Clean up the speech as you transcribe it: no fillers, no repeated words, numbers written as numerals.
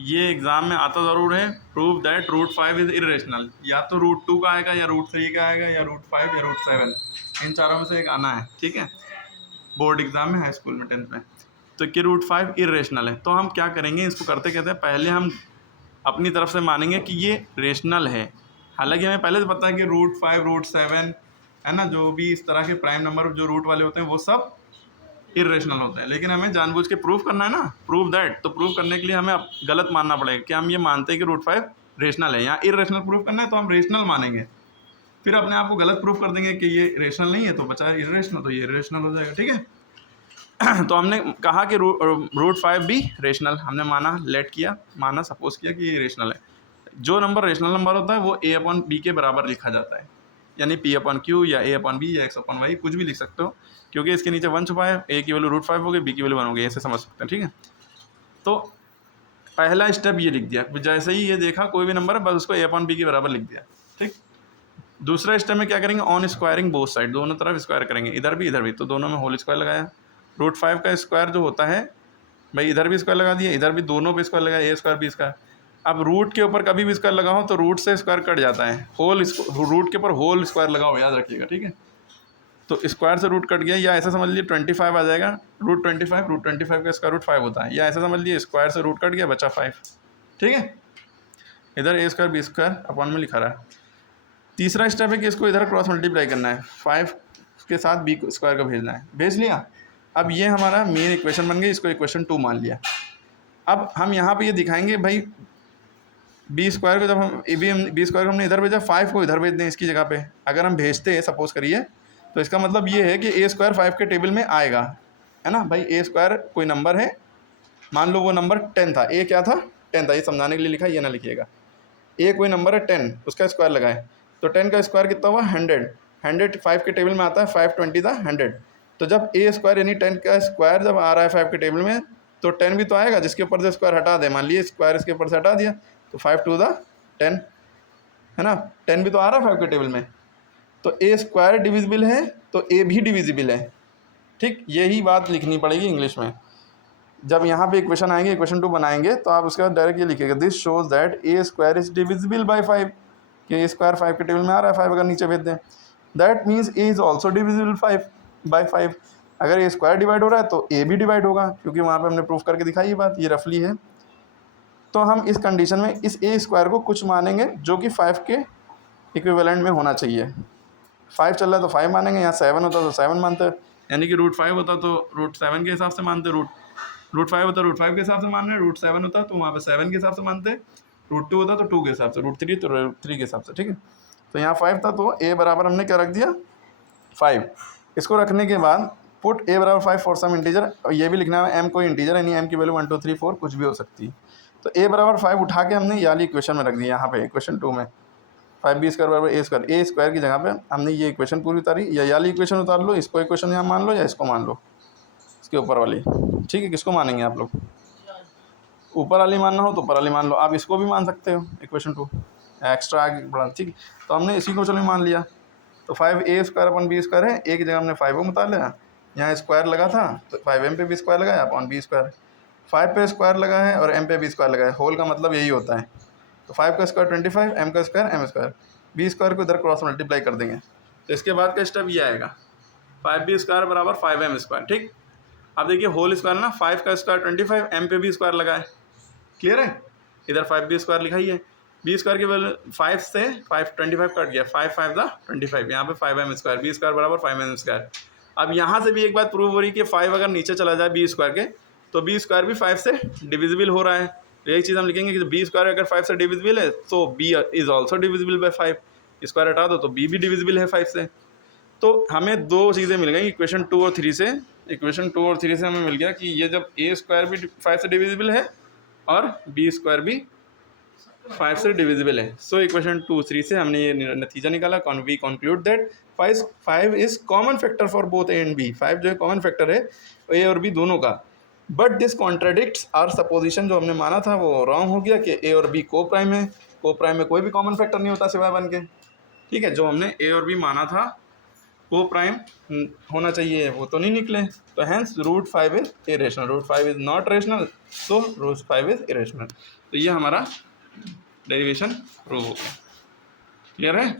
ये एग्जाम में आता ज़रूर है। Prove that root 5 is irrational. या तो रूट 2 का आएगा, या रूट 3 का आएगा, या रूट 5, या रूट 7। इन चारों में से एक आना है, ठीक है, बोर्ड एग्जाम में, हाई स्कूल में, 10th में। तो कि रूट 5 इरेशनल है, तो हम क्या करेंगे, इसको करते कहते हैं पहले हम अपनी तरफ से मानेंगे कि ये रेशनल है। हालांकि हमें पहले से पता है कि रूट 5, रूट 7 है ना, जो भी इस तरह के प्राइम नंबर जो रूट वाले होते हैं वो सब इरेशनल होते हैं। लेकिन हमें जानबूझ के प्रूव करना है ना, प्रूव दैट। तो प्रूव करने के लिए हमें गलत मानना पड़ेगा कि हम ये मानते हैं कि रूट 5 रेशनल है। यहाँ इरेशनल प्रूव करना है तो हम रेशनल मानेंगे, फिर अपने आप को गलत प्रूव कर देंगे कि ये रेशनल नहीं है, तो बचा इरेशनल, तो ये इरेशनल हो जाएगा, ठीक है। तो हमने कहा कि रूट 5 भी रेशनल, हमने माना, लेट किया, माना, सपोज किया कि ये रेशनल है। जो नंबर रेशनल नंबर होता है वो a/b के बराबर लिखा जाता है, यानी p/q या a/b या x/y, कुछ भी लिख सकते हो, क्योंकि इसके नीचे 1 छुपा है। a की वैल्यू रूट 5 होगी, b की वैल्यू 1 होगी, ऐसे समझ सकते हैं, ठीक है। तो पहला स्टेप ये लिख दिया, जैसे ही ये देखा कोई भी नंबर है बस उसको a/b के बराबर लिख दिया, ठीक। दूसरा स्टेप में क्या करेंगे, ऑन स्क्वायरिंग बोथ साइड, दोनों तरफ स्क्वायर करेंगे, इधर भी इधर भी, तो दोनों में होल स्क्वायर लगाया। रूट 5 का स्क्वायर जो होता है भाई, इधर भी स्क्वायर लगा दिया, इधर भी, दोनों पे स्क्वायर लगाया, a² b²। अब रूट के ऊपर कभी भी स्क्वायर लगाओ तो रूट से स्क्वायर कट जाता है, रूट के ऊपर होल स्क्वायर लगाओ, याद रखिएगा, ठीक है। तो स्क्वायर से रूट कट गया, या ऐसा समझ लीजिए 25 आ जाएगा, रूट 25 का स्क्वायर रूट 5 होता है, या ऐसा समझ लीजिए स्क्वायर से रूट कट गया, बचा 5, ठीक है। इधर a² b² अपॉन में लिखा रहा है। तीसरा स्टेप है कि इसको इधर क्रॉस मल्टीप्लाई करना है, 5 के साथ b² को भेजना है, भेज लिया। अब ये हमारा मेन इक्वेशन बन गई, इसको इक्वेशन 2 मान लिया। अब हम यहाँ पे ये दिखाएंगे भाई, b² को जब हम b² को हमने इधर भेजा, 5 को इधर भेज दें इसकी जगह पे। अगर हम भेजते हैं सपोज करिए, तो इसका मतलब ये है कि a² 5 के टेबल में आएगा, है ना भाई। a² कोई नंबर है, मान लो वो नंबर 10 था, a क्या था, 10 था, ये समझाने के लिए लिखा, ये ना लिखिएगा। a कोई नंबर है 10, उसका स्क्वायर लगाए, तो 10 का स्क्वायर कितना हुआ, 100 5 के टेबल में आता है, 5 20 था 100। तो जब a² यानी 10 का स्क्वायर जब आ रहा है 5 के टेबल में, तो 10 भी तो आएगा, जिसके ऊपर से स्क्वायर हटा दे, मान लीजिए स्क्वायर इसके ऊपर से हटा दिया, तो 5 2 10, है ना। 10 भी तो आ रहा है 5 के टेबल में, तो a² डिविजिबल है तो a भी डिविजिबल है, ठीक। यही बात लिखनी पड़ेगी इंग्लिश में। जब यहाँ पे इक्वेशन आएंगे, इक्वेशन 2 बनाएंगे, तो आप उसके बाद डायरेक्ट ये लिखिएगा, this shows that a² is divisible by 5, कि a² 5 के टेबल में आ रहा है, 5 अगर नीचे भेज दें, that means a is also divisible 5 by 5। अगर a² डिवाइड हो रहा है तो a भी डिवाइड होगा, क्योंकि वहाँ पे हमने प्रूफ करके दिखाई ये बात, ये रफली है। तो हम इस कंडीशन में इस a² को कुछ मानेंगे जो कि 5 के इक्विवेलेंट में होना चाहिए। 5 चल रहा है तो 5 मानेंगे, यहाँ 7 होता तो 7 मानते, यानी कि रूट 5 होता तो रूट 7 के हिसाब से मानते, रूट 5 होता रूट 5 के हिसाब से मान रहे, रूट 7 होता तो वहाँ पे 7 के हिसाब से मानते, रूट 2 होता तो 2 के हिसाब से, रूट 3 तो रूट 3 के हिसाब से, ठीक है। तो यहाँ 5 था तो a बराबर हमने क्या रख दिया, 5। इसको रखने के बाद पुट a बराबर 5 फॉर सम इंटीजर, और ये भी लिखना है m कोई इंटीजर, यानी m की वैल्यू 1 2 3 4 कुछ भी हो सकती है। तो a बराबर 5 उठा के हमने ये वाली इक्वेशन में रख दिया, यहाँ पे इक्वेशन 2 में 5b² बराबर a² की जगह पे हमने ये इक्वेशन पूरी उतारी, या वाली इक्वेशन उतार लो, इसको इक्वेशन यहाँ मान लो, या इसको मान लो, इसके ऊपर वाली, ठीक है। किसको मानेंगे आप लोग, ऊपर वाली मानना हो तो ऊपर वाली मान लो, आप इसको भी मान सकते हो, इक्वेशन 2 एक्स्ट्रा आगे बढ़ा, ठीक। तो हमने इसी को चलो मान लिया, तो 5a² अपॉन b² है, a की जगह हमने 5 उतार लिया, यहाँ स्क्वायर लगा था तो 5m पे b² लगाया अपॉन b², 5 पे स्क्वायर लगा है और m पे b² लगा है, होल का मतलब यही होता है। तो 5 का स्क्वायर 25, m का स्क्वायर m², b² को इधर क्रॉस मल्टीप्लाई कर देंगे, तो इसके बाद का स्टेप ये आएगा, 5b² बराबर 5m², ठीक। अब देखिए होल स्क्वायर ना, 5 का स्क्वायर 25, m पे भी स्क्वायर लगा है, क्लियर है। इधर 5b² लिखा ही है, b² की वैल्यू 5 से 5 25 कट गया, 5 5 दा 25, यहाँ पे 5m², b² बराबर 5m²। अब यहाँ से भी एक बात प्रूव हो रही है कि 5 अगर नीचे चला जाए b² के, तो b² भी 5 से डिविजिबल हो रहा है। तो एक चीज़ हम लिखेंगे कि b² अगर 5 से डिविजिबल है तो b is also divisible by 5, square हटा दो तो b भी डिविजिबल है 5 से। तो हमें दो चीज़ें मिल गई इक्वेशन 2 और 3 से, इक्वेशन 2 और 3 से हमें मिल गया कि ये जब a² भी 5 से डिविजिबल है और b² भी 5 से डिविजिबल है। सो इक्वेशन 2 3 से हमने ये नतीजा निकाला, we conclude that 5 is common factor for both a and b। 5 जो है कॉमन फैक्टर है a और b दोनों का, but this contradicts our supposition, जो हमने माना था वो रॉन्ग हो गया कि a और b को प्राइम है। को प्राइम में कोई भी कॉमन फैक्टर नहीं होता सिवाय 1 के, ठीक है। जो हमने a और b माना था को प्राइम होना चाहिए, वो तो नहीं निकले, तो hence root 5 is irrational, root 5 is not rational, तो रूट 5 इज इरेशनल। तो ये हमारा डेरिवेशन प्रूव हो गया। क्लियर है?